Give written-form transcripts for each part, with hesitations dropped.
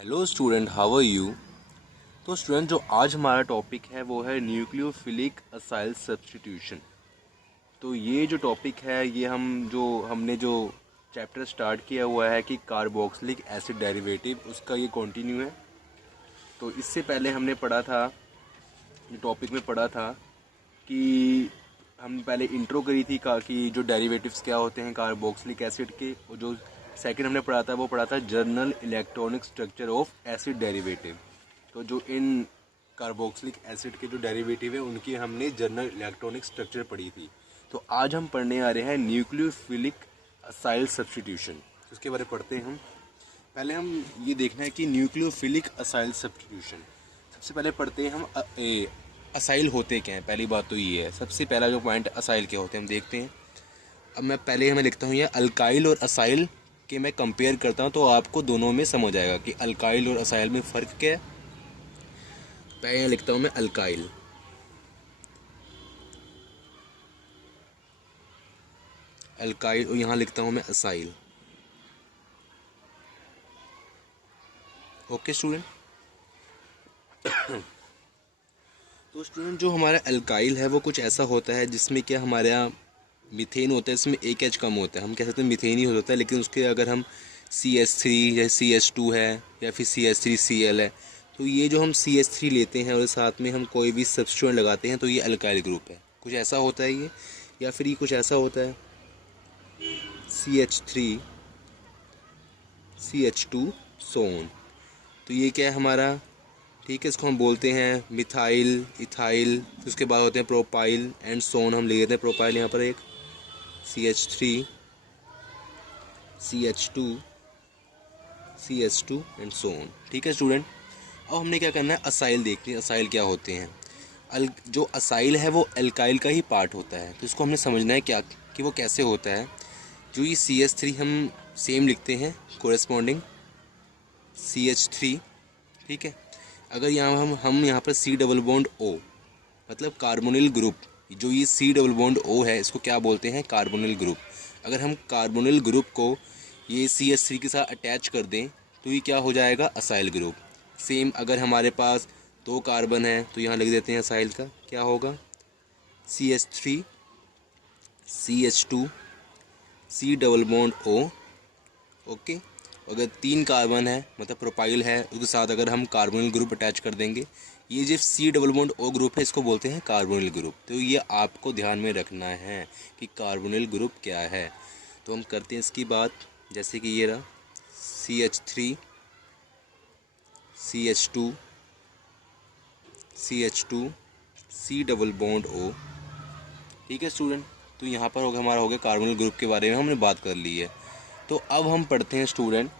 Hello student, how are you. तो student, जो आज हमारा टॉपिक है वो है न्यूक्लियोफिलिक असाइल सब्स्टिट्यूशन। तो ये जो टॉपिक है ये हमने जो चैप्टर स्टार्ट किया हुआ है कि कार्बोक्सिलिक एसिड डेरिवेटिव, उसका ये कंटिन्यू है। तो इससे पहले हमने पढ़ा था, ये टॉपिक में पढ़ा था कि हम पहले इंट्रो करी थी कि जो डेरिवेटिव्स क्या होते हैं कार्बोक्सिलिक एसिड के, और जो सेकंड हमने पढ़ा था वो पढ़ा था journal electronic structure of acid derivative. तो जो इन कार्बोक्सिलिक एसिड के जो डेरिवेटिव है उनकी हमने जर्नल इलेक्ट्रॉनिक स्ट्रक्चर पढ़ी थी। तो आज हम पढ़ने आ रहे हैं न्यूक्लियोफिलिक असाइल सब्स्टिट्यूशन। उसके बारे में पढ़ते हैं हम। पहले हम ये देखना है कि न्यूक्लियोफिलिक असाइल सब्स्टिट्यूशन। सबसे पहले पढ़ते हैं हम असाइल होते क्या हैं। पहली बात तो ये है, सबसे पहला जो पॉइंट असाइल क्या होते हैं हम देखते हैं। अब मैं पहले हमें लिखता हूँ ये अल्काइल और असाइल के मैं कंपेयर करता हूँ, तो आपको दोनों में समझ आएगा कि अल्काइल और असाइल में फ़र्क क्या है। पहले यहाँ लिखता हूँ मैं अल्काइल, और यहाँ लिखता हूँ मैं असाइल। Okay student. तो स्टूडेंट, जो हमारा अल्काइल है वो कुछ ऐसा होता है जिसमें क्या हमारे यहाँ मीथेन होता है, इसमें एक एच कम होता है। हम कह सकते हैं मीथेन ही होता है, लेकिन उसके अगर हम CH3 या CH2 है या फिर CH3Cl है, तो ये जो हम CH3 लेते हैं और साथ में हम कोई भी सब्स्टिट्यूएंट लगाते हैं तो ये अल्काइल ग्रुप है। कुछ ऐसा होता है ये, या फिर ये कुछ ऐसा होता है CH3 CH2 सोन। तो ये क्या है हमारा, ठीक है, इसको हम बोलते हैं मिथाइल, इथाइल। फिर उसके बाद होते हैं प्रोपाइल एंड सोन। हम ले लेते हैं प्रोपाइल यहाँ पर एक CH3 CH2 CH2 एंड सोन। ठीक है स्टूडेंट। अब हमने क्या करना है, असाइल देखते हैं असाइल क्या होते हैं। जो असाइल है वो अल्काइल का ही पार्ट होता है, तो इसको हमने समझना है क्या कि वो कैसे होता है। जो ये CH3 हम सेम लिखते हैं कोरेस्पॉन्डिंग CH3, ठीक है। अगर यहाँ हम यहाँ पर C डबल बॉन्ड O, मतलब कार्बोनिल ग्रुप, जो ये C डबल बॉन्ड O है इसको क्या बोलते हैं, कार्बोनिल ग्रुप। अगर हम कार्बोनिल ग्रुप को ये CH3 के साथ अटैच कर दें तो ये क्या हो जाएगा, असाइल ग्रुप। सेम अगर हमारे पास दो कार्बन है तो यहाँ लिख देते हैं असाइल का क्या होगा, CH3 CH2 C double bond O। Okay. अगर तीन कार्बन है मतलब प्रोपाइल है, उसके साथ अगर हम कार्बोनिल ग्रुप अटैच कर देंगे, ये जो C double bond O group है इसको बोलते हैं कार्बोनिल ग्रुप। तो ये आपको ध्यान में रखना है कि कार्बोनिल ग्रुप क्या है। तो हम करते हैं इसकी बात, जैसे कि ये रहा CH3 CH2 CH2 C double bond O। ठीक है स्टूडेंट। तो यहाँ पर हमारा हो गया कार्बोनिल ग्रुप के बारे में हमने बात कर ली है। तो अब हम पढ़ते हैं स्टूडेंट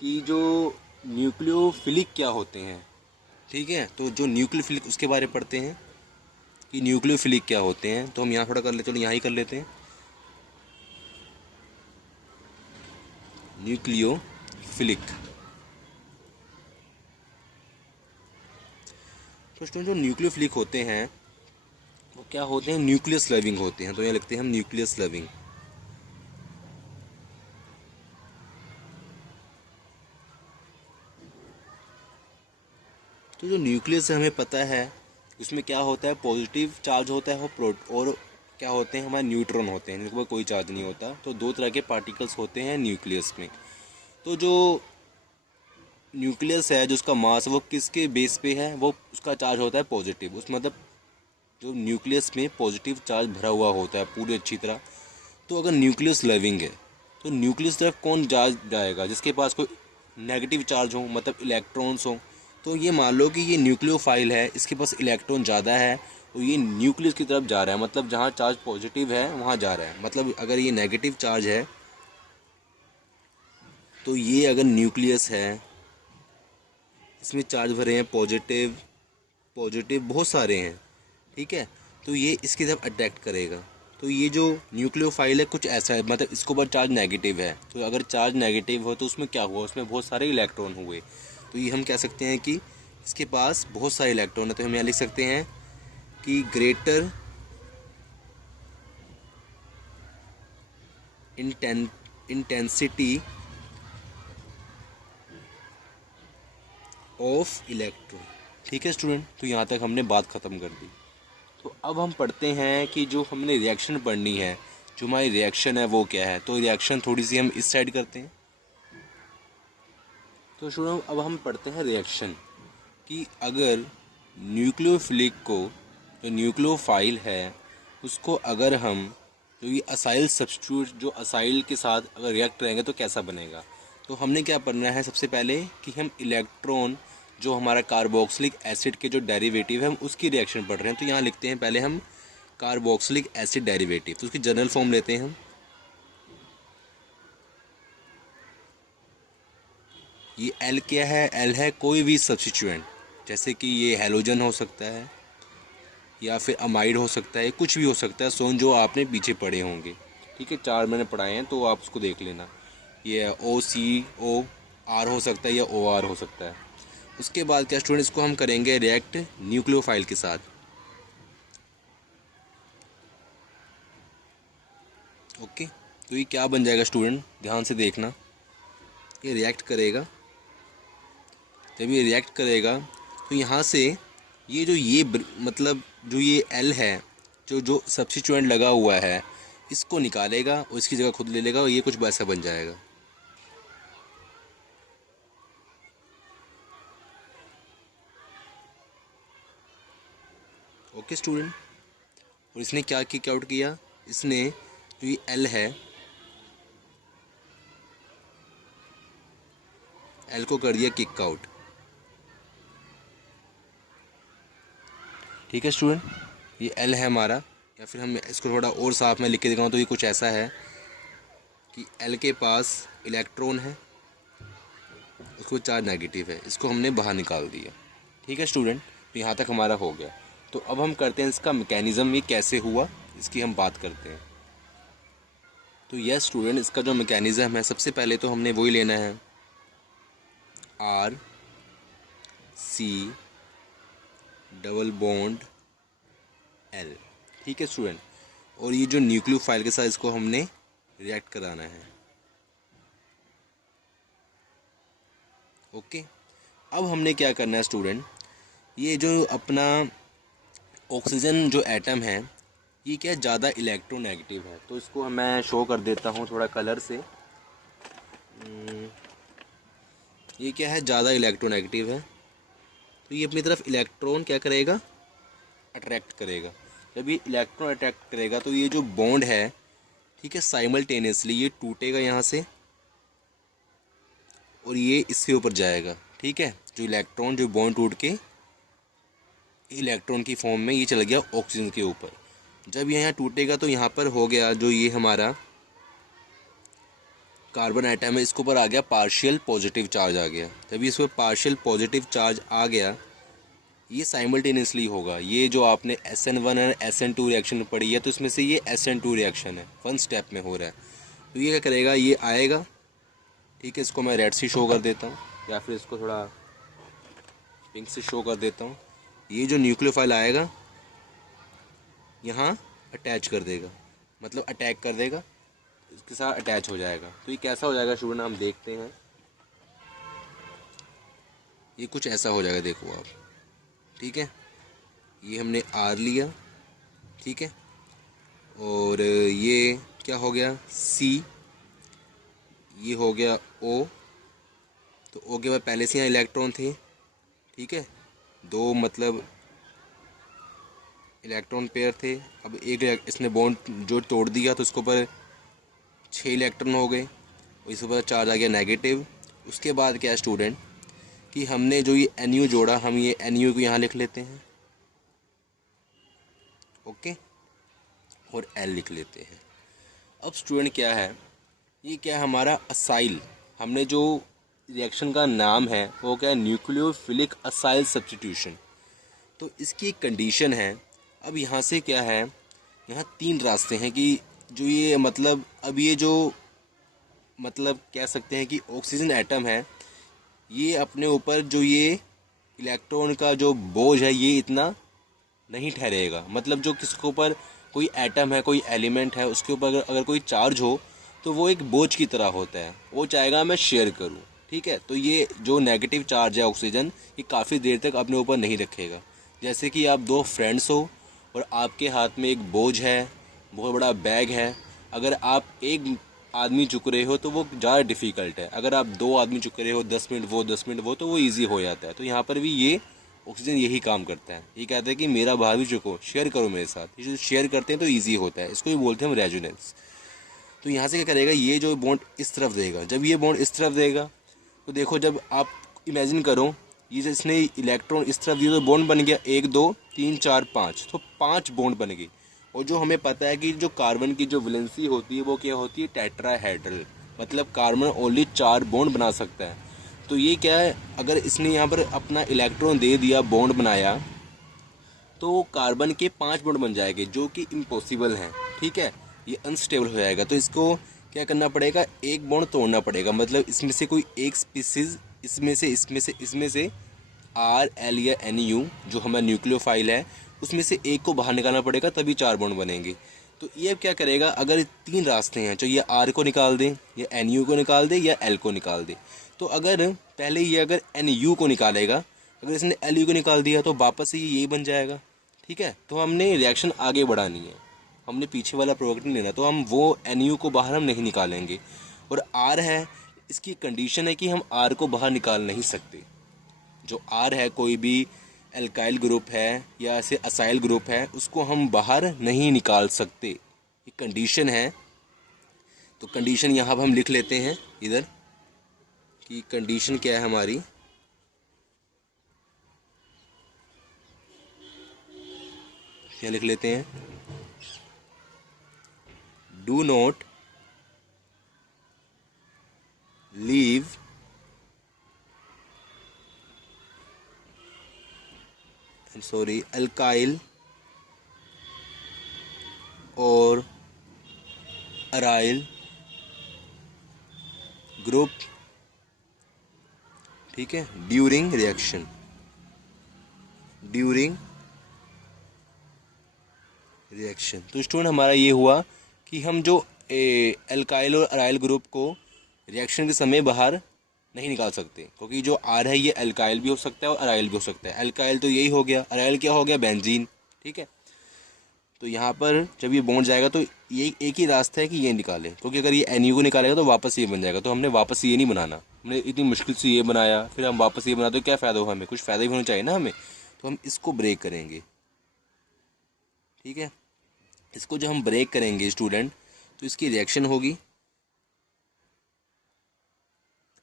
कि जो न्यूक्लियोफिलिक क्या होते हैं। ठीक है, तो जो न्यूक्लियोफिलिक उसके बारे में पढ़ते हैं कि न्यूक्लियोफिलिक क्या होते हैं। तो हम यहाँ थोड़ा कर लेते, चलो यहाँ ही कर लेते हैं न्यूक्लियोफिलिक। तो स्टूडेंट, जो न्यूक्लियोफिलिक होते हैं वो क्या होते हैं, न्यूक्लियस लविंग होते हैं। तो यहाँ लिखते हैं हम न्यूक्लियस लविंग। तो जो न्यूक्लियस है हमें पता है उसमें क्या होता है, पॉजिटिव चार्ज होता है और क्या होते हैं हमारे न्यूट्रॉन होते हैं, इनके ऊपर कोई चार्ज नहीं होता। तो दो तरह के पार्टिकल्स होते हैं न्यूक्लियस में। तो जो न्यूक्लियस है, जो उसका मास है वो किसके बेस पे है, वो उसका चार्ज होता है पॉजिटिव। उस मतलब जो न्यूक्लियस में पॉजिटिव चार्ज भरा हुआ होता है पूरी अच्छी तरह। तो अगर न्यूक्लियस लविंग है तो न्यूक्लियस तरफ कौन जाएगा, जिसके पास कोई नेगेटिव चार्ज हो, मतलब इलेक्ट्रॉन्स हो। तो ये मान लो कि ये न्यूक्लियोफाइल है, इसके पास इलेक्ट्रॉन ज़्यादा है, तो ये न्यूक्लियस की तरफ जा रहा है, मतलब जहाँ चार्ज पॉजिटिव है वहाँ जा रहा है। मतलब अगर ये नेगेटिव चार्ज है तो ये अगर न्यूक्लियस है, इसमें चार्ज भरे हैं पॉजिटिव पॉजिटिव बहुत सारे हैं, ठीक है, तो ये इसकी तरफ अट्रैक्ट करेगा। तो ये जो न्यूक्लियोफाइल है कुछ ऐसा है, मतलब इसके ऊपर चार्ज नेगेटिव है, तो अगर चार्ज नेगेटिव हो तो उसमें क्या हुआ, उसमें बहुत सारे इलेक्ट्रॉन हुए। तो ये हम कह सकते हैं कि इसके पास बहुत सारे इलेक्ट्रॉन है। तो हम यहाँ लिख सकते हैं कि ग्रेटर इंटेंसिटी ऑफ इलेक्ट्रॉन। ठीक है स्टूडेंट, तो यहाँ तक हमने बात ख़त्म कर दी। तो अब हम पढ़ते हैं कि जो हमने रिएक्शन पढ़नी है, जो हमारी रिएक्शन है वो क्या है। तो रिएक्शन थोड़ी सी हम इस साइड करते हैं। तो स्टूडेंट अब हम पढ़ते हैं रिएक्शन कि अगर न्यूक्लियोफिलिक को, जो न्यूक्लियोफाइल है उसको अगर हम जो ये असाइल सब्स्टिट्यूट, जो असाइल के साथ अगर रिएक्ट करेंगे तो कैसा बनेगा। तो हमने क्या पढ़ना है सबसे पहले कि हम इलेक्ट्रॉन, जो हमारा कार्बोक्सिलिक एसिड के जो डेरिवेटिव है हम उसकी रिएक्शन पढ़ रहे हैं। तो यहाँ लिखते हैं पहले हम कार्बोक्सिलिक एसिड डेरिवेटिव। तो उसकी जनरल फॉर्म लेते हैं हम। ये एल क्या है, एल है कोई भी सब्स्टिट्यूएंट, जैसे कि ये हेलोजन हो सकता है या फिर अमाइड हो सकता है, कुछ भी हो सकता है सोन जो आपने पीछे पढ़े होंगे। ठीक है, 4 मैंने पढ़ाए हैं तो आप उसको देख लेना। ये ओ सी ओ आर हो सकता है या ओ आर हो सकता है। उसके बाद क्या स्टूडेंट, इसको हम करेंगे रिएक्ट न्यूक्लियोफाइल के साथ। ओके, तो ये क्या बन जाएगा स्टूडेंट, ध्यान से देखना। ये रिएक्ट करेगा, जब ये रिएक्ट करेगा तो यहाँ से ये जो मतलब जो ये एल है, जो जो सब्स्टिट्यूएंट लगा हुआ है, इसको निकालेगा और इसकी जगह खुद ले लेगा और ये कुछ वैसा बन जाएगा। ओके स्टूडेंट, और इसने क्या किक आउट किया, इसने जो ये एल है, एल को कर दिया किक आउट। ठीक है स्टूडेंट, ये एल है हमारा, या फिर हम इसको थोड़ा और साफ में लिख के दिखाऊँ तो ये कुछ ऐसा है कि एल के पास इलेक्ट्रॉन है, उसको चार्ज नेगेटिव है, इसको हमने बाहर निकाल दिया। ठीक है स्टूडेंट, तो यहाँ तक हमारा हो गया। तो अब हम करते हैं इसका मैकेनिज़्म, ये कैसे हुआ इसकी हम बात करते हैं। तो यस स्टूडेंट, इसका जो मैकेनिज़्म है सबसे पहले तो हमने वही लेना है, R C double bond L. ठीक है स्टूडेंट, और ये जो न्यूक्लियोफाइल के साथ इसको हमने रिएक्ट कराना है। ओके, अब हमने क्या करना है स्टूडेंट, ये जो अपना ऑक्सीजन जो एटम है ये क्या ज़्यादा इलेक्ट्रोनेगेटिव है। तो इसको मैं शो कर देता हूँ थोड़ा कलर से। ये क्या है, ज़्यादा इलेक्ट्रोनेगेटिव है, तो ये अपनी तरफ इलेक्ट्रॉन क्या करेगा, अट्रैक्ट करेगा। जब ये इलेक्ट्रॉन अट्रैक्ट करेगा तो ये जो बॉन्ड है, ठीक है, साइमल्टेनियसली ये टूटेगा यहाँ से और ये इसके ऊपर जाएगा। ठीक है, जो इलेक्ट्रॉन, जो बॉन्ड टूट के इलेक्ट्रॉन की फॉर्म में ये चला गया ऑक्सीजन के ऊपर। जब ये यहाँ टूटेगा तो यहाँ पर हो गया, जो ये हमारा कार्बन आइटम है इसके ऊपर आ गया पार्शियल पॉजिटिव चार्ज आ गया। जब ये इस पर पार्शियल पॉजिटिव चार्ज आ गया, ये साइमल्टेनियसली होगा। ये जो आपने SN1 और SN2 रिएक्शन पढ़ी है तो इसमें से ये SN2 रिएक्शन है, 1 स्टेप में हो रहा है। तो ये क्या करेगा, ये आएगा। ठीक है, इसको मैं रेड से शो कर देता हूँ या फिर इसको थोड़ा पिंक से शो कर देता हूँ। ये जो न्यूक्लियोफाइल आएगा यहाँ अटैच कर देगा, मतलब अटैक कर देगा, इसके साथ अटैच हो जाएगा। तो ये कैसा हो जाएगा स्टूडेंट, हम देखते हैं। ये कुछ ऐसा हो जाएगा, देखो आप। ठीक है, ये हमने आर लिया, ठीक है, और ये क्या हो गया, सी, ये हो गया ओ। तो ओ के बाद पहले से यहाँ इलेक्ट्रॉन थे, ठीक है, 2 मतलब इलेक्ट्रॉन पेयर थे। अब एक इसने बॉन्ड जो तोड़ दिया तो उसके ऊपर 6 इलेक्ट्रॉन हो गए और इसके ऊपर चार्ज आ गया नेगेटिव। उसके बाद क्या है स्टूडेंट कि हमने जो ये NU जोड़ा, हम ये NU को यहाँ लिख लेते हैं, ओके, और L लिख लेते हैं। अब स्टूडेंट क्या है, ये क्या है हमारा असाइल, हमने जो रिएक्शन का नाम है वो क्या है, न्यूक्लियोफिलिक असाइल सब्स्टिट्यूशन। तो इसकी एक कंडीशन है। अब यहाँ से क्या है, यहाँ 3 रास्ते हैं कि जो ये मतलब, अब ये जो मतलब कह सकते हैं कि ऑक्सीजन एटम है, ये अपने ऊपर जो ये इलेक्ट्रॉन का जो बोझ है ये इतना नहीं ठहरेगा। मतलब जो किसके ऊपर कोई एटम है, कोई एलिमेंट है, उसके ऊपर अगर कोई चार्ज हो तो वो एक बोझ की तरह होता है, वो चाहेगा मैं शेयर करूं। ठीक है। तो ये जो नेगेटिव चार्ज है ऑक्सीजन, ये काफ़ी देर तक अपने ऊपर नहीं रखेगा। जैसे कि आप दो फ्रेंड्स हो और आपके हाथ में एक बोझ है, बहुत बड़ा बैग है। अगर आप एक आदमी चुक रहे हो तो वो ज़्यादा डिफ़िकल्ट है, अगर आप दो आदमी चुक रहे हो 10 मिनट वो 10 मिनट वो, तो वो ईजी हो जाता है। तो यहाँ पर भी ये ऑक्सीजन यही काम करता है, ये कहता है कि मेरा भार भी चुको, शेयर करो मेरे साथ। ये जो शेयर करते हैं तो ईजी होता है, इसको भी बोलते हैं हम रेजोनेंस। तो यहाँ से क्या करेगा, ये जो बॉन्ड इस तरफ देगा, जब ये बॉन्ड इस तरफ देगा तो देखो, जब आप इमेजिन करो, ये जो इसने इलेक्ट्रॉन इस तरफ दिया तो बॉन्ड बन गया 1 2 3 4 5, तो 5 बॉन्ड बन गई। और जो हमें पता है कि जो कार्बन की जो वैलेंसी होती है वो क्या होती है, टेट्राहेड्रल, मतलब कार्बन ओनली 4 बॉन्ड बना सकता है। तो ये क्या है, अगर इसने यहाँ पर अपना इलेक्ट्रॉन दे दिया, बॉन्ड बनाया, तो कार्बन के 5 बॉन्ड बन जाएंगे, जो कि इम्पॉसिबल हैं। ठीक है, ये अनस्टेबल हो जाएगा। तो इसको क्या करना पड़ेगा, एक बॉन्ड तोड़ना पड़ेगा, मतलब इसमें से कोई एक स्पीसीज, इसमें से RL या NU जो हमारा न्यूक्लियोफाइल है, उसमें से एक को बाहर निकालना पड़ेगा, तभी 4 बॉन्ड बनेंगे। तो ये अब क्या करेगा, अगर 3 रास्ते हैं, चाहे ये R को निकाल दे, या NU को निकाल दे, या L को निकाल दे। तो अगर पहले ये अगर NU को निकालेगा, अगर इसने LU को निकाल दिया तो वापस से ये यही बन जाएगा। ठीक है, तो हमने रिएक्शन आगे बढ़ानी है, हमने पीछे वाला प्रोडक्ट नहीं लेना, तो हम वो NU को बाहर हम नहीं निकालेंगे। और R है, इसकी कंडीशन है कि हम R को बाहर निकाल नहीं सकते। जो R है, कोई भी एल्काइल ग्रुप है या ऐसे असाइल ग्रुप है, उसको हम बाहर नहीं निकाल सकते, ये कंडीशन है। तो कंडीशन यहाँ पर हम लिख लेते हैं इधर, कि कंडीशन क्या है हमारी। यहाँ लिख लेते हैं, डू नॉट लीव अल्काइल और अराइल ग्रुप, ठीक है, ड्यूरिंग रिएक्शन, ड्यूरिंग रिएक्शन। तो स्टूडेंट हमारा ये हुआ कि हम जो एल्काइल और अराइल ग्रुप को रिएक्शन के समय बाहर नहीं निकाल सकते, क्योंकि जो आर है ये एल्काइल भी हो सकता है और अराइल भी हो सकता है। एल्काइल तो यही हो गया, अराइल क्या हो गया, बेंजीन। ठीक है, तो यहाँ पर जब ये बॉन्ड जाएगा तो ये एक ही रास्ता है कि ये निकाले, क्योंकि अगर ये NU को निकालेगा तो वापस ये बन जाएगा। तो हमने वापस ये नहीं बनाना, हमने इतनी मुश्किल से ये बनाया, फिर हम वापस ये बना, तो क्या फ़ायदा होगा, हमें कुछ फ़ायदा भी होना चाहिए ना हमें। तो हम इसको ब्रेक करेंगे। ठीक है, इसको जब हम ब्रेक करेंगे स्टूडेंट, तो इसकी रिएक्शन होगी।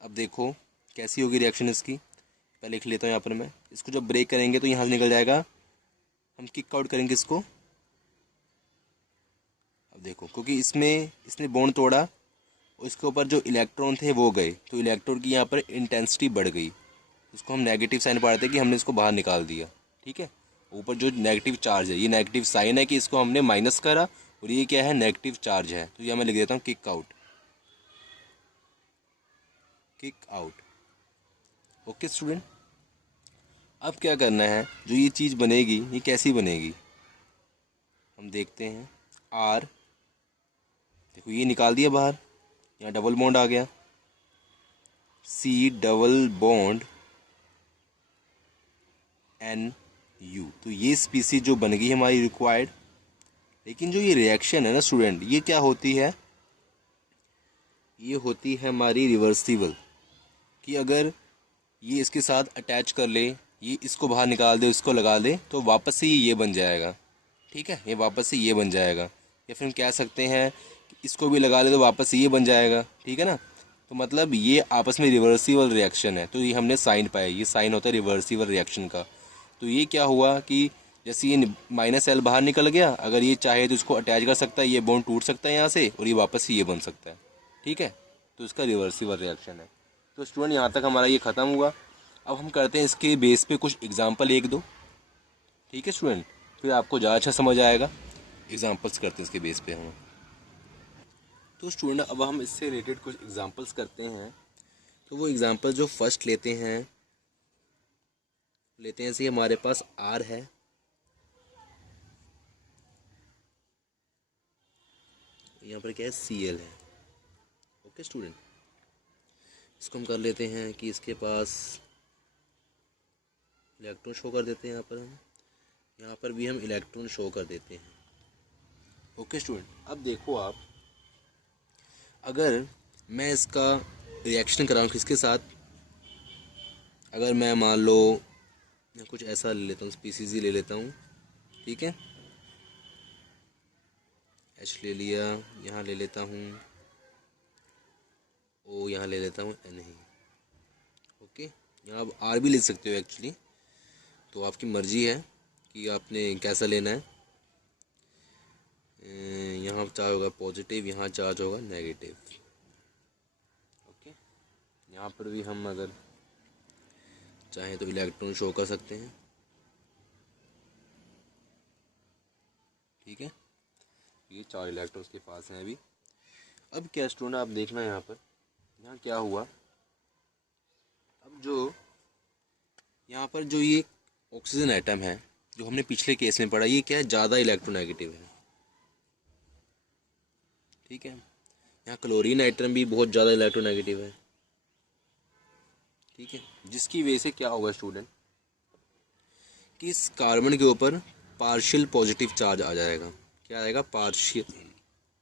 अब देखो कैसी होगी रिएक्शन इसकी, पहले लिख लेता हूँ यहाँ पर मैं। इसको जब ब्रेक करेंगे तो यहाँ से निकल जाएगा, हम किक आउट करेंगे इसको। अब देखो, क्योंकि इसमें इसने बॉन्ड तोड़ा और इसके ऊपर जो इलेक्ट्रॉन थे वो गए, तो इलेक्ट्रॉन की यहाँ पर इंटेंसिटी बढ़ गई। इसको हम नेगेटिव साइन पढ़ते हैं कि हमने इसको बाहर निकाल दिया। ठीक है, ऊपर जो नेगेटिव चार्ज है, ये नेगेटिव साइन है कि इसको हमने माइनस करा, और ये क्या है, नेगेटिव चार्ज है। तो ये मैं लिख देता हूँ kick out, kick out. Okay student, अब क्या करना है, जो ये चीज़ बनेगी ये कैसी बनेगी, हम देखते हैं। आर, देखो ये निकाल दिया बाहर, यहाँ डबल बॉन्ड आ गया, C डबल बॉन्ड NU, तो ये स्पीसीज जो बन गई हमारी रिक्वायर्ड। लेकिन जो ये रिएक्शन है ना स्टूडेंट, ये क्या होती है, ये होती है हमारी रिवर्सिबल, कि अगर ये इसके साथ अटैच कर ले, ये इसको बाहर निकाल दे, उसको लगा दे, तो वापस से ये बन जाएगा। ठीक है, ये वापस से ये बन जाएगा। या फिर हम कह सकते हैं कि इसको भी लगा ले तो वापस से ये बन जाएगा। ठीक है ना, तो मतलब ये आपस में रिवर्सिबल रिएक्शन है। तो ये हमने साइन पाया, ये साइन होता है रिवर्सिबल रिएक्शन का। तो ये क्या हुआ कि जैसे ये -L बाहर निकल गया, अगर ये चाहे तो इसको अटैच कर सकता है, ये बॉन्ड टूट सकता है यहाँ से, और ये वापस से ये बन सकता है। ठीक है, तो इसका रिवर्सिबल रिएक्शन है। तो स्टूडेंट यहाँ तक हमारा ये ख़त्म हुआ। अब हम करते हैं इसके बेस पे कुछ एग्जांपल एक दो। ठीक है स्टूडेंट, फिर आपको ज़्यादा अच्छा समझ आएगा। एग्जांपल्स करते हैं इसके बेस पे हम। तो स्टूडेंट अब हम इससे रिलेटेड कुछ एग्जांपल्स करते हैं। तो वो एग्जांपल जो फर्स्ट लेते हैं जैसे हमारे पास R है, यहाँ पर क्या है, Cl है। ओके स्टूडेंट, इसको हम कर लेते हैं कि इसके पास इलेक्ट्रॉन शो कर देते हैं। यहाँ पर भी हम इलेक्ट्रॉन शो कर देते हैं। ओके स्टूडेंट, अब देखो आप, अगर मैं इसका रिएक्शन कराऊँ किसके साथ, अगर मैं मान लो कुछ ऐसा ले लेता हूँ, स्पीसीज ले लेता हूँ, ठीक है, H ले लिया, यहाँ ले लेता हूँ O, यहाँ ले लेता हूँ N ही। ओके, यहाँ आप R भी ले सकते हो एक्चुअली, तो आपकी मर्जी है कि आपने कैसा लेना है। यहाँ चार्ज होगा पॉजिटिव, यहाँ चार्ज होगा नेगेटिव। ओके, यहाँ पर भी हम अगर चाहें तो इलेक्ट्रॉन शो कर सकते हैं, ठीक है। ये 4 इलेक्ट्रॉन्स के पास हैं अभी। अब क्या स्टूडेंट, आप देखना यहाँ पर, यहाँ क्या हुआ, अब जो यहाँ पर जो ये ऑक्सीजन एटम है जो हमने पिछले केस में पढ़ा, ये क्या है, ज़्यादा इलेक्ट्रोनेगेटिव है, ठीक है। यहाँ क्लोरीन एटम भी बहुत ज़्यादा इलेक्ट्रोनेगेटिव है, ठीक है। जिसकी वजह से क्या होगा स्टूडेंट, कि इस कार्बन के ऊपर पार्शियल पॉजिटिव चार्ज आ जाएगा। क्या आएगा,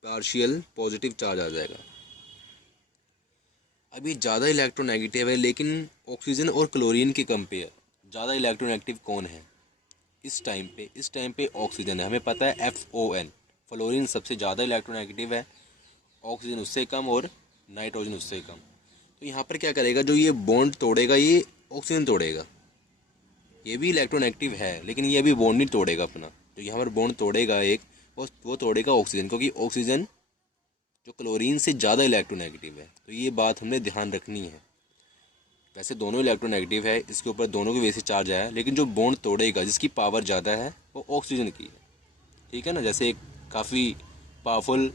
पार्शियल पॉजिटिव चार्ज आ जाएगा। अभी ज़्यादा इलेक्ट्रोनेगेटिव है, लेकिन ऑक्सीजन और क्लोरीन के कंपेयर ज़्यादा इलेक्ट्रोनेगेटिव कौन है इस टाइम पे ऑक्सीजन है। हमें पता है FON, फ्लोरीन सबसे ज़्यादा इलेक्ट्रोनेगेटिव है, ऑक्सीजन उससे कम और नाइट्रोजन उससे कम। तो यहाँ पर क्या करेगा, जो ये बॉन्ड तोड़ेगा ये ऑक्सीजन तोड़ेगा। ये भी इलेक्ट्रोनेगेटिव है लेकिन ये अभी बॉन्ड नहीं तोड़ेगा अपना। जो यहाँ पर बॉन्ड तोड़ेगा एक, वो तोड़ेगा ऑक्सीजन, क्योंकि ऑक्सीजन जो क्लोरीन से ज़्यादा इलेक्ट्रोनेगेटिव है। तो ये बात हमने ध्यान रखनी है। वैसे दोनों इलेक्ट्रोनेगेटिव है, इसके ऊपर दोनों की वजह से चार्ज आया, लेकिन जो बॉन्ड तोड़ेगा जिसकी पावर ज़्यादा है वो ऑक्सीजन की है, ठीक है ना। जैसे एक काफ़ी पावरफुल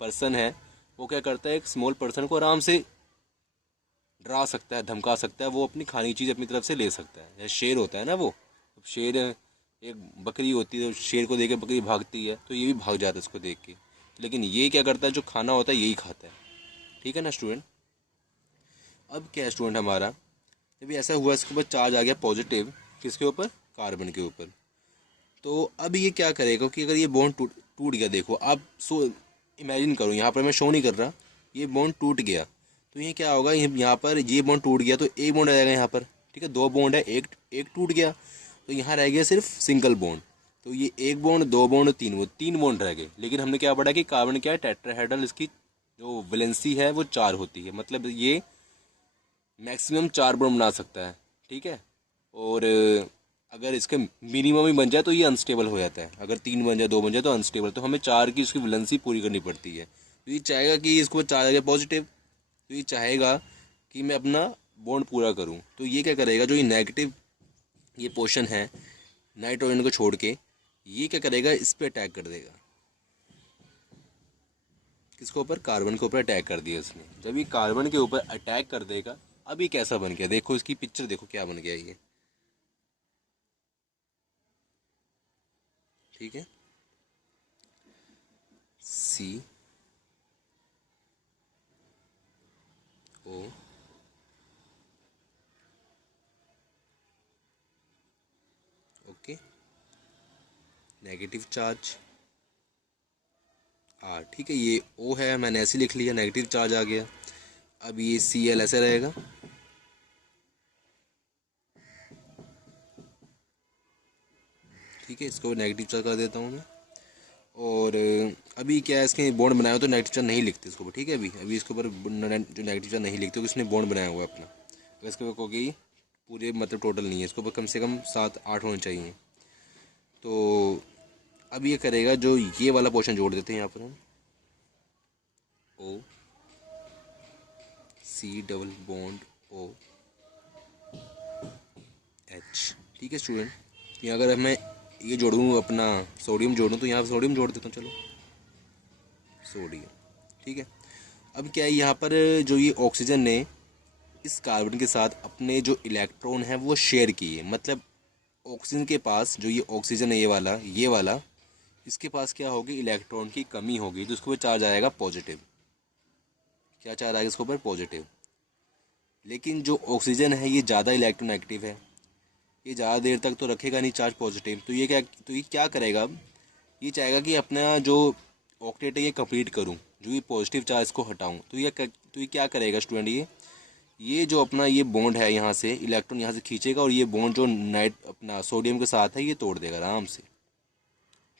पर्सन है, वो क्या करता है, एक स्मॉल पर्सन को आराम से डरा सकता है, धमका सकता है, वो अपनी खाने की चीज़ अपनी तरफ से ले सकता है। जैसे शेर होता है ना, वो शेर, एक बकरी होती है, तो शेर को देख के बकरी भागती है, तो ये भी भाग जाता है इसको देख के। लेकिन ये क्या करता है, जो खाना होता है यही खाता है, ठीक है ना स्टूडेंट। अब क्या है स्टूडेंट, हमारा जब ऐसा हुआ, इसके ऊपर चार्ज आ गया पॉजिटिव, किसके ऊपर, कार्बन के ऊपर। तो अब ये क्या करेगा कि अगर ये बॉन्ड टूट गया, देखो आप इमेजिन करो, यहाँ पर मैं शो नहीं कर रहा, ये बॉन्ड टूट गया, तो ये क्या होगा, यहाँ पर ये बॉन्ड टूट गया तो एक बॉन्ड रहेगा यहाँ पर, ठीक है। 2 बॉन्ड है, एक टूट गया, तो यहाँ रह गया सिर्फ सिंगल बॉन्ड। तो ये 1 बॉन्ड, 2 बॉन्ड, 3 बॉन्ड रह गए। लेकिन हमने क्या पढ़ा कि कार्बन क्या है, टेट्राहेड्रल, इसकी जो वैलेंसी है वो 4 होती है, मतलब ये मैक्सिमम 4 बॉन्ड बना सकता है, ठीक है। और अगर इसके मिनिमम ही बन जाए तो ये अनस्टेबल हो जाता है। अगर 3 बन जाए, 2 बन जाए तो अनस्टेबल। तो हमें 4 की उसकी वैलेंसी पूरी करनी पड़ती है। तो ये चाहेगा कि इसको 4 आ जाए पॉजिटिव, तो ये चाहेगा कि मैं अपना बॉन्ड पूरा करूं। तो ये क्या करेगा, जो ये नेगेटिव ये पोर्शन है नाइट्रोजन को छोड़ के, ये क्या करेगा, इस पर अटैक कर देगा। किसके ऊपर, कार्बन के ऊपर अटैक कर दिया इसने। जब ये कार्बन के ऊपर अटैक कर देगा, अभी कैसा बन गया, देखो इसकी पिक्चर देखो क्या बन गया ये, ठीक है। C O okay, negative charge R, ठीक है। ये O है, मैंने ऐसे लिख लिया, नेगेटिव चार्ज आ गया। अब ये Cl ऐसे रहेगा, ठीक है। इसको नेगेटिव चार्ज कर देता हूँ मैं। और अभी क्या है, इसके बॉन्ड बनाया हो तो नेगेटिव चार्ज नहीं लिखते इसके ऊपर, ठीक है। अभी इसके ऊपर जो नेगेटिव चार्ज नहीं लिखते क्योंकि इसने बॉन्ड बनाया हुआ है अपना। अगर इसके ऊपर कोई पूरे मतलब टोटल नहीं है, इसके ऊपर कम से कम 7-8 होने चाहिए। तो अब ये करेगा, जो ये वाला पोर्शन जोड़ देते हैं यहाँ पर हम, O C double bond O H, ठीक है स्टूडेंट। यहाँ अगर मैं ये जोड़ूँ, अपना सोडियम जोड़ूँ, तो यहाँ पर सोडियम जोड़ देता हूँ, चलो सोडियम, ठीक है। अब क्या है, यहाँ पर जो ये ऑक्सीजन ने इस कार्बन के साथ अपने जो इलेक्ट्रॉन है वो शेयर किए, मतलब ऑक्सीजन के पास जो ये ऑक्सीजन है, ये वाला इसके पास क्या होगी, इलेक्ट्रॉन की कमी होगी, तो उसके ऊपर चार्ज आएगा पॉजिटिव। क्या चार्ज आएगा इसके ऊपर, पॉजिटिव। लेकिन जो ऑक्सीजन है ये ज़्यादा इलेक्ट्रोनेगेटिव है, ये ज़्यादा देर तक तो रखेगा नहीं चार्ज पॉजिटिव। तो ये क्या करेगा अब, ये चाहेगा कि अपना जो ऑक्टेट है ये कंप्लीट करूँ, जो ये पॉजिटिव चार्ज को हटाऊँ। तो ये क्या करेगा स्टूडेंट, ये जो अपना ये बॉन्ड है यहाँ से इलेक्ट्रॉन यहाँ से खींचेगा और ये बॉन्ड जो नाइट अपना सोडियम के साथ है ये तोड़ देगा आराम से।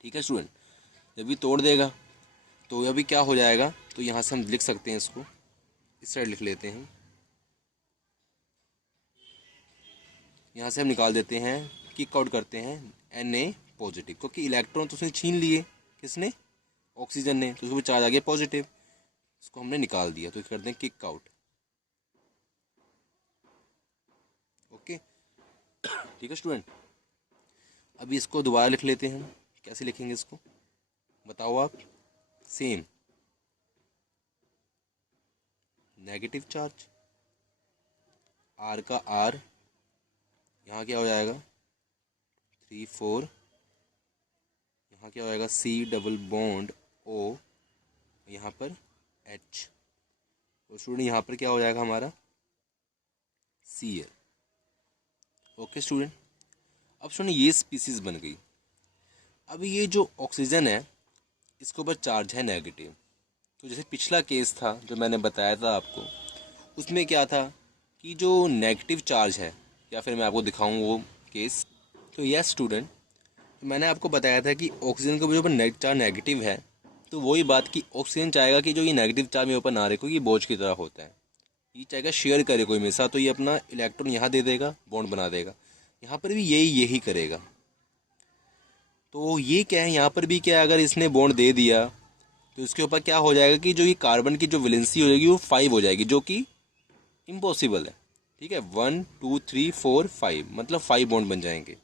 ठीक है स्टूडेंट, जब ये तोड़ देगा तो अभी क्या हो जाएगा, तो यहाँ से हम लिख सकते हैं इसको, इस साइड लिख लेते हैं। यहाँ से हम निकाल देते हैं, किक आउट करते हैं Na पॉजिटिव, क्योंकि इलेक्ट्रॉन तो उसने छीन लिए, किसने, ऑक्सीजन ने, तो उसको चार्ज आ गया पॉजिटिव, इसको हमने निकाल दिया। तो करते हैं किक आउट। ओके, ठीक है स्टूडेंट। अभी इसको दोबारा लिख लेते हैं, कैसे लिखेंगे इसको बताओ आप। सेम, नेगेटिव चार्ज, आर का आर, यहाँ क्या हो जाएगा 3 4, यहाँ क्या हो जाएगा C डबल बॉन्ड O, यहाँ पर H, तो स्टूडेंट यहाँ पर क्या हो जाएगा हमारा Cl। ओके स्टूडेंट, अब स्टूडेंट ये स्पीसीज बन गई। अब ये जो ऑक्सीजन है इसके ऊपर चार्ज है नेगेटिव। तो जैसे पिछला केस था जो मैंने बताया था आपको, उसमें क्या था कि जो नेगेटिव चार्ज है, या फिर मैं आपको दिखाऊं वो केस। तो यस स्टूडेंट, तो मैंने आपको बताया था कि ऑक्सीजन के ऊपर जो चार्ज नेगेटिव है, तो वही बात कि ऑक्सीजन चाहेगा कि जो ये नेगेटिव चार्ज मेरे ऊपर ना रहे, क्योंकि ये बोझ की तरह होता है, ये चाहेगा शेयर करे कोई मेरे साथ, तो ये अपना इलेक्ट्रॉन यहाँ दे देगा, बॉन्ड बना देगा। यहाँ पर भी यही करेगा। तो ये क्या है, यहाँ पर भी क्या है, अगर इसने बॉन्ड दे दिया तो इसके ऊपर क्या हो जाएगा कि जो ये कार्बन की जो वैलेंसी हो जाएगी वो 5 हो जाएगी, जो कि इम्पॉसिबल है। ठीक है, 1 2 3 4 5, मतलब 5 बॉन्ड बन जाएंगे।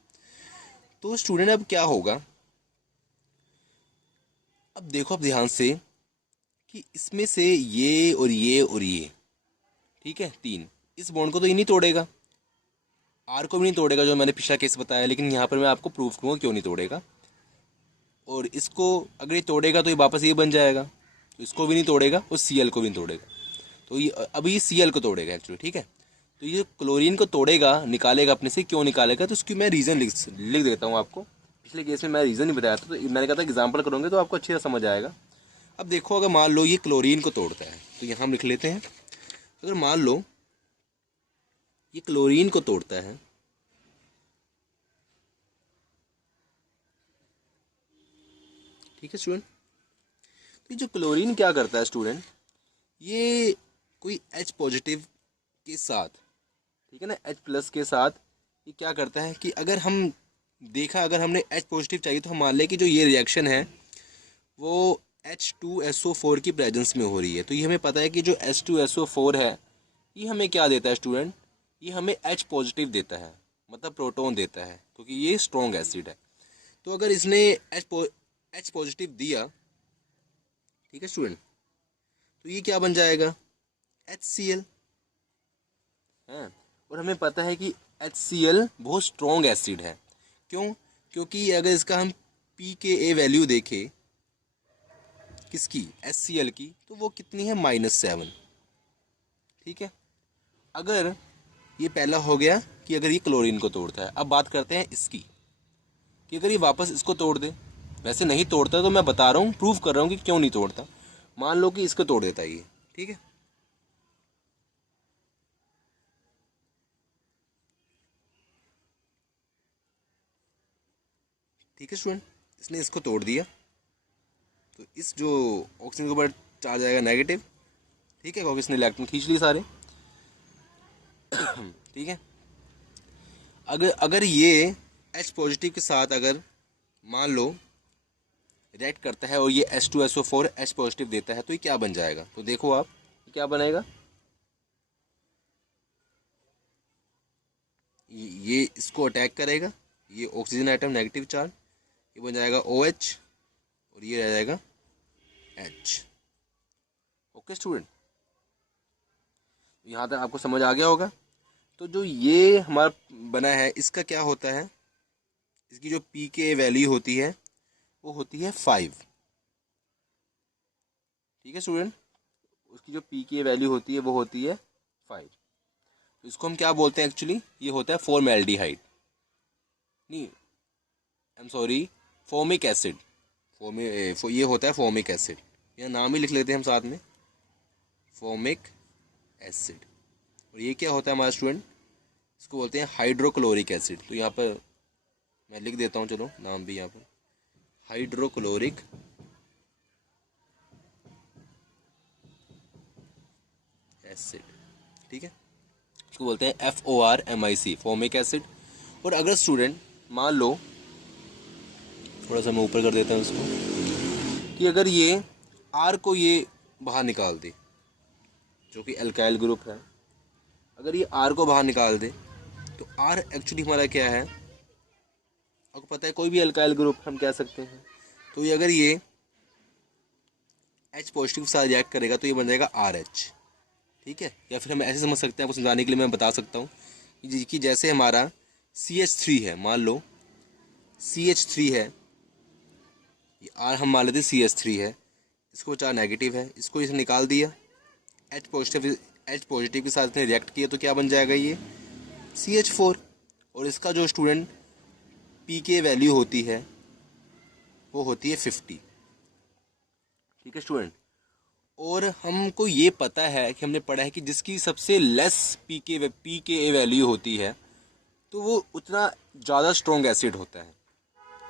तो स्टूडेंट अब क्या होगा, अब देखो अब ध्यान से कि इसमें से ये और ये और ये, ठीक है 3, इस बॉन्ड को तो ये नहीं तोड़ेगा, आर को भी नहीं तोड़ेगा जो मैंने पिछला केस बताया, लेकिन यहाँ पर मैं आपको प्रूफ करूँगा क्यों नहीं तोड़ेगा। और इसको अगर ये तोड़ेगा तो ये वापस ये बन जाएगा, तो इसको भी नहीं तोड़ेगा और Cl को भी नहीं तोड़ेगा। तो ये अभी Cl को तोड़ेगा एक्चुअली। ठीक है, तो ये क्लोरीन को तोड़ेगा, निकालेगा अपने से, क्यों निकालेगा, तो उसकी मैं रीज़न लिख देता हूँ आपको। पिछले केस में मैं रीज़न नहीं बताया था, तो मैंने कहा था एग्जाम्पल करोगे तो आपको अच्छे से समझ आएगा। अब देखो, अगर मान लो ये क्लोरीन को तोड़ता है, तो यहाँ हम लिख लेते हैं, अगर मान लो ये क्लोरीन को तोड़ता है, ठीक है स्टूडेंट, तो ये जो क्लोरीन क्या करता है स्टूडेंट, ये कोई H पॉजिटिव के साथ, ठीक है ना, H प्लस के साथ, ये क्या करता है कि अगर हमने H पॉजिटिव चाहिए, तो हम मान लें कि जो ये रिएक्शन है वो H2SO4 की प्रेजेंस में हो रही है। तो ये हमें पता है कि जो H2SO4 है ये हमें क्या देता है स्टूडेंट, ये हमें H पॉजिटिव देता है, मतलब प्रोटॉन देता है, क्योंकि ये स्ट्रॉन्ग एसिड है। तो अगर इसने H पॉजिटिव दिया, ठीक है स्टूडेंट, तो ये क्या बन जाएगा HCl है। और हमें पता है कि HCl बहुत स्ट्रॉन्ग एसिड है। क्यों, क्योंकि अगर इसका हम pKa वैल्यू देखें किसकी, HCl की, तो वो कितनी है -7। ठीक है, अगर ये पहला हो गया कि अगर ये क्लोरीन को तोड़ता है। अब बात करते हैं इसकी, कि अगर ये वापस इसको तोड़ दे, वैसे नहीं तोड़ता तो मैं बता रहा हूँ, प्रूव कर रहा हूँ कि क्यों नहीं तोड़ता। मान लो कि इसको तोड़ देता है ये, ठीक है, ठीक है स्टूडेंट, इसने इसको तोड़ दिया, तो इस जो ऑक्सीजन के ऊपर चार्ज आएगा नेगेटिव, ठीक है, क्योंकि इसने इलेक्ट्रॉन खींच लिए सारे। ठीक है, अगर अगर ये H पॉजिटिव के साथ अगर मान लो रिएक्ट करता है और ये H2SO4 H पॉजिटिव देता है, तो ये क्या बन जाएगा, तो देखो आप क्या बनेगा, ये इसको अटैक करेगा, ये ऑक्सीजन आइटम नेगेटिव चार्ज, ये बन जाएगा OH और ये रह जाएगा H। ओके स्टूडेंट, यहाँ तक आपको समझ आ गया होगा। तो जो ये हमारा बना है इसका क्या होता है, इसकी जो pK वैल्यू होती है वो होती है 5। ठीक है स्टूडेंट, उसकी जो pK वैल्यू होती है वो होती है 5। तो इसको हम क्या बोलते हैं एक्चुअली, ये होता है फॉर्मेल्डिहाइड, नहीं I am sorry, foamic acid. ये होता है फोमिक एसिड, या नाम ही लिख लेते हैं हम साथ में, फोमिक एसिड। और ये क्या होता है हमारा स्टूडेंट, इसको बोलते हैं हाइड्रोक्लोरिक एसिड। तो यहाँ पर मैं लिख देता हूँ, चलो नाम भी यहाँ पर, हाइड्रोक्लोरिक एसिड, ठीक है। इसको बोलते हैं FORMIC, फोमिक एसिड। और अगर स्टूडेंट मान लो, थोड़ा सा मैं ऊपर कर देता हूँ इसको, कि अगर ये R को ये बाहर निकाल दे, जो कि एल्काइल ग्रुप है, अगर ये R को बाहर निकाल दे तो R एक्चुअली हमारा क्या है, आपको पता है कोई भी एल्काइल ग्रुप हम कह सकते हैं। तो ये अगर ये H पॉजिटिव के साथ रिएक्ट करेगा तो ये बन जाएगा RH, ठीक है। या फिर हम ऐसे समझ सकते हैं, आपको समझाने के लिए मैं बता सकता हूँ कि जैसे हमारा CH3 है, मान लो CH3 है, ये R हम मान लेते हैं CH3 है, इसको चार नेगेटिव है, इसको इसे निकाल दिया, H पॉजिटिव के साथ इसने रिएक्ट किया तो क्या बन जाएगा ये CH4। और इसका जो स्टूडेंट pK वैल्यू होती है वो होती है 50, ठीक है स्टूडेंट। और हमको ये पता है कि हमने पढ़ा है कि जिसकी सबसे लेस pKa वैल्यू होती है तो वो उतना ज़्यादा स्ट्रॉन्ग एसिड होता है।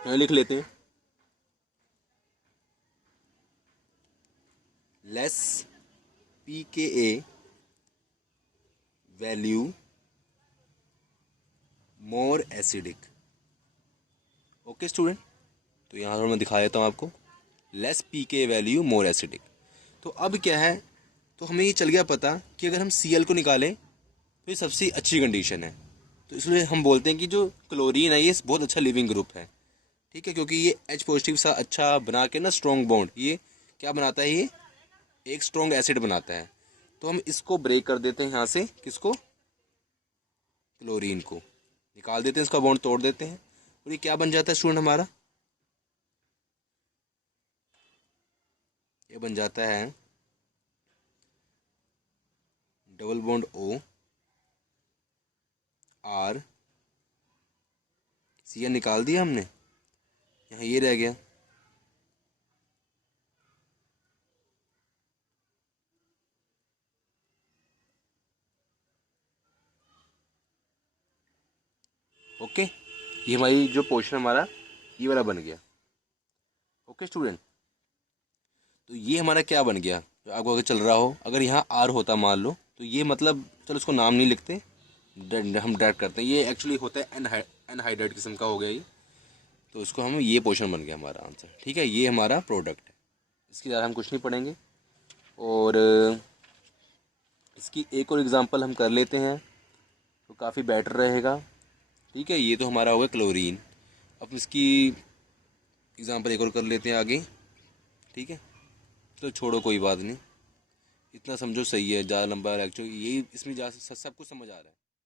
तो लिख लेते हैं, less pKa value more acidic. Okay student, तो यहाँ पर मैं दिखा देता हूँ आपको, less pKa value more acidic. तो अब क्या है, तो हमें ये चल गया पता कि अगर हम Cl को निकालें तो ये सबसे अच्छी कंडीशन है। तो इसलिए हम बोलते हैं कि जो क्लोरीन है ये बहुत अच्छा लिविंग ग्रुप है, ठीक है, क्योंकि ये H पॉजिटिव के साथ अच्छा बना के ना स्ट्रॉन्ग बॉन्ड, ये क्या बनाता है, ये एक स्ट्रॉन्ग एसिड बनाता है। तो हम इसको ब्रेक कर देते हैं यहाँ से, किसको, क्लोरीन को निकाल देते हैं, इसका बॉन्ड तोड़ देते हैं, और ये क्या बन जाता है स्टूडेंट हमारा, ये बन जाता है double bond O R, Cl निकाल दिया हमने, यहाँ ये रह गया। ओके, ये हमारी जो पोर्शन हमारा ये वाला बन गया। ओके स्टूडेंट, तो ये हमारा क्या बन गया, जो आपको अगर चल रहा हो, अगर यहाँ R होता मान लो, तो ये मतलब चलो इसको नाम नहीं लिखते, हम डायरेक्ट करते हैं, ये एक्चुअली होता है एनहाइड्राइड किस्म का हो गया ये। तो इसको हम, ये पोर्शन बन गया हमारा आंसर, ठीक है, ये हमारा प्रोडक्ट है। इसके ज़्यादा हम कुछ नहीं पढ़ेंगे। और इसकी एक और एग्जांपल हम कर लेते हैं तो काफ़ी बेटर रहेगा, ठीक है। ये तो हमारा होगा क्लोरीन, अब इसकी एग्जांपल एक और कर लेते हैं आगे, ठीक है। तो छोड़ो कोई बात नहीं, इतना समझो सही है, ज़्यादा लंबा एक्चुअली यही इसमें सब कुछ समझ आ रहा है।